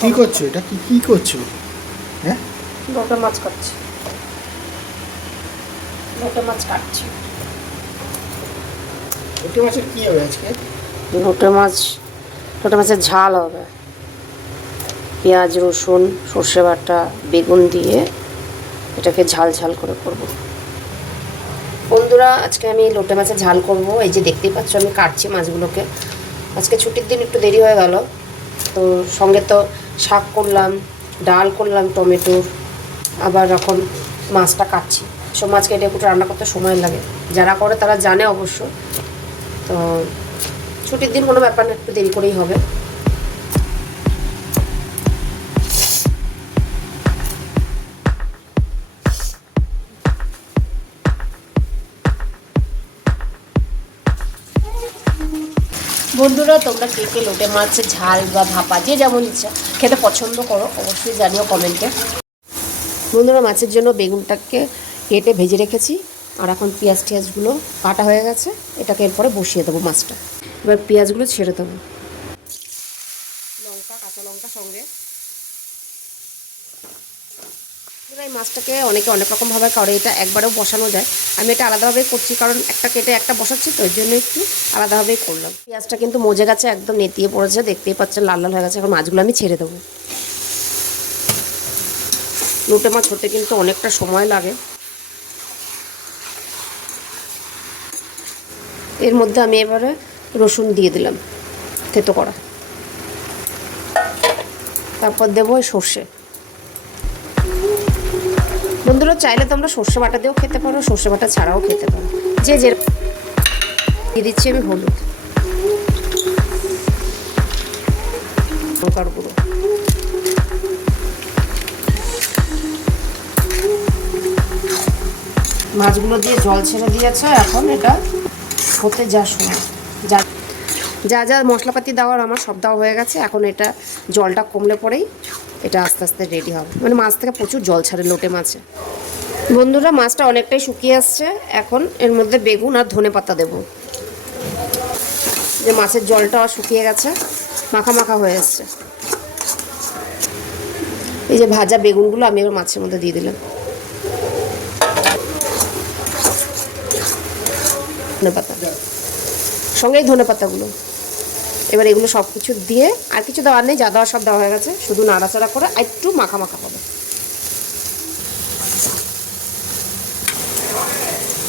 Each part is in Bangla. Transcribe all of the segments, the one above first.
কি করছো? এটা কি কি করছো? হ্যাঁ, লোটে মাছ কাটছি। লোটে মাছ কাটছি। লোটে মাছের কি হবে আজকে? লোটে মাছ, লোটে মাছের ঝাল হবে। পেঁয়াজ, রসুন, সর্ষে বাটা, বেগুন দিয়ে এটাকে ঝাল ঝাল করে করব। বন্ধুরা, আজকে আমি লোটে মাছের ঝাল করব। এই যে দেখতেই পাচ্ছ আমি কাটছি মাছগুলোকে। আজকে ছুটির দিন একটু দেরি হয়ে গেল, তো সঙ্গে তো শাক করলাম, ডাল করলাম টমেটোর, আবার এখন মাছটা কাটছি। সব মাছ কেটে একটু রান্না করতে সময় লাগে, যারা করে তারা জানে অবশ্য। তো ছুটির দিন কোনো ব্যাপার না, একটু দেরি করেই হবে। বন্ধুরা, তোমরা কে কে লোটে মাছের ঝাল বা ভাপা যে যেমন ইচ্ছা খেতে পছন্দ করো অবশ্যই জানিও কমেন্টে। বন্ধুরা, মাছের জন্য বেগুনটাকে কেটে ভেজে রেখেছি, আর এখন পেঁয়াজ টিয়াজগুলো কাটা হয়ে গেছে। এটাকে এরপরে বসিয়ে দেবো মাছটা। এবার পেঁয়াজগুলো ছেড়ে দেবো, লঙ্কা, কাঁচা লঙ্কা সঙ্গে। এই মাছটাকে অনেকে অনেক রকমভাবে করে, এটা একবারেও বসানো যায়। আমি এটা আলাদাভাবেই করছি, কারণ একটা কেটে একটা বসাচ্ছি, তো ওই জন্য একটু আলাদাভাবেই করলাম। পেঁয়াজটা কিন্তু মজে গেছে, একদম নেতিয়ে পড়েছে, দেখতেই পাচ্ছেন লাল লাল হয়ে গেছে। এখন মাছগুলো আমি ছেড়ে দেবো। লোটে মাছ হতে কিন্তু অনেকটা সময় লাগে। এর মধ্যে আমি এবারে রসুন দিয়ে দিলাম থেতো করা, তারপর দেবো ওই সর্ষে। বন্ধুরা, চাইলে তোমরা সর্ষে বাটা দিয়েও খেতে পারো, সর্ষে বাটা ছাড়াও খেতে পারো, যে যে। দিয়ে দিচ্ছি আমি হলুদ, লঙ্কার গুঁড়ো, মাছগুলো দিয়ে জল ছেড়ে দিয়েছে। এখন এটা হতে যা সময়, যা যা যা মশলাপাতি দেওয়ার আমার সব দেওয়া হয়ে গেছে। এখন এটা জলটা কমলে পরেই এটা আস্তে আস্তে রেডি হবে। মানে মাছ থেকে প্রচুর জল ছাড়ে লোটে মাছে। বন্ধুরা, মাছটা অনেকটাই শুকিয়ে আসছে। এখন এর মধ্যে বেগুন আর ধনেপাতা দেবো। যে মাছের জলটা শুকিয়ে গেছে, মাখা মাখা হয়ে এসছে। এই যে ভাজা বেগুনগুলো আমি এবার মাছের মধ্যে দিয়ে দিলাম, ধনেপাতা সঙ্গেই ধনেপাতাগুলো। এবার এগুলো সব কিছু দিয়ে, আর কিছু দেওয়ার নেই, যা দেওয়ার সব দেওয়া হয়ে গেছে, শুধু নাড়াচাড়া করে একটু মাখা মাখা হবে।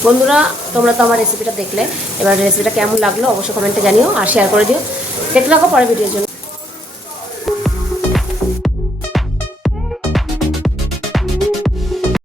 বন্ধুরা, তোমরা তো আমার রেসিপিটা দেখলে, এবার রেসিপিটা কেমন লাগলো অবশ্যই কমেন্টে জানিও আর শেয়ার করে দিও। দেখতে থাকো পরের ভিডিওর জন্য।